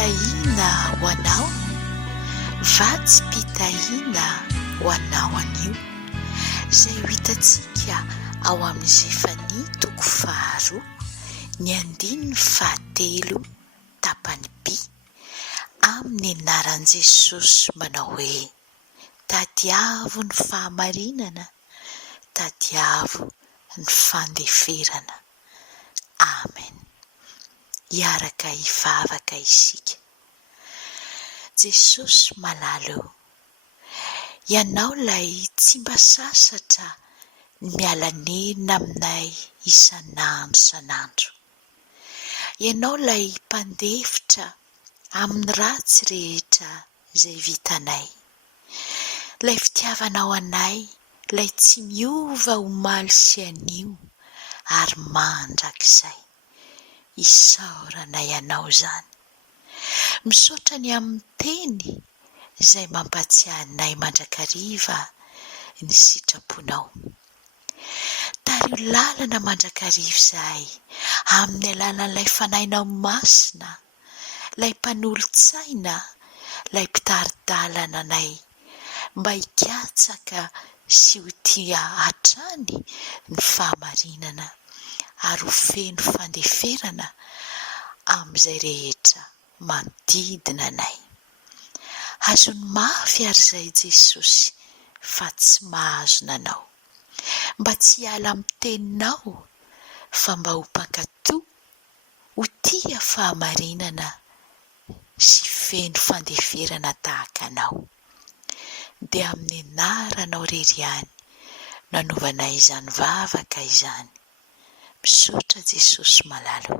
pitahiana ho anao, vatsy pitahiana ho anao anio, izay ho hitantsika ao amin'ny zefany toko faharoa ny andininy fahatelo tapany by, amin'ny anaran'i Jesosy manao hoe: tadiavo ny fahamarinana, tadiavo ny fandeferana. Amen. Hiaraka hivavaka isika. Jesosy malalo, ianao lay tsy mba sasatra ny miala-nenina aminay isan'andro isan'andro. Ianao lay mpandefitra amin'ny ratsy rehetra izay vitanay. Lay fitiavanao anay, lay tsy miova omaly sy anio ary mandrakizay. Isaoranay ianao izany. Misaotra ny amin'ny teny izay mampatsiahy anay mandrakariva ny sitraponao. Tary ho lalana mandrakariva izahay amin'ny alalan'ilay fanahinao masina, lay mpanolontsaina, lay mpitaridalana anay, mba hikatsaka sy ho tia hatrany ny fahamarinana ary ho feno fandeferana amin'izay rehetra manodidina anay. Azony mafy ary izay Jesosy fa tsy mahazona anao, mba tsy hiala amin'ny teninao fa mba ho mpankatoa, ho tia fahamarinana sy feno fandeferana tahaka anao. Dia amin'ny anaranao irery ihany nanaovanay izany vavaka izany. Misaotra Jesosy malalo.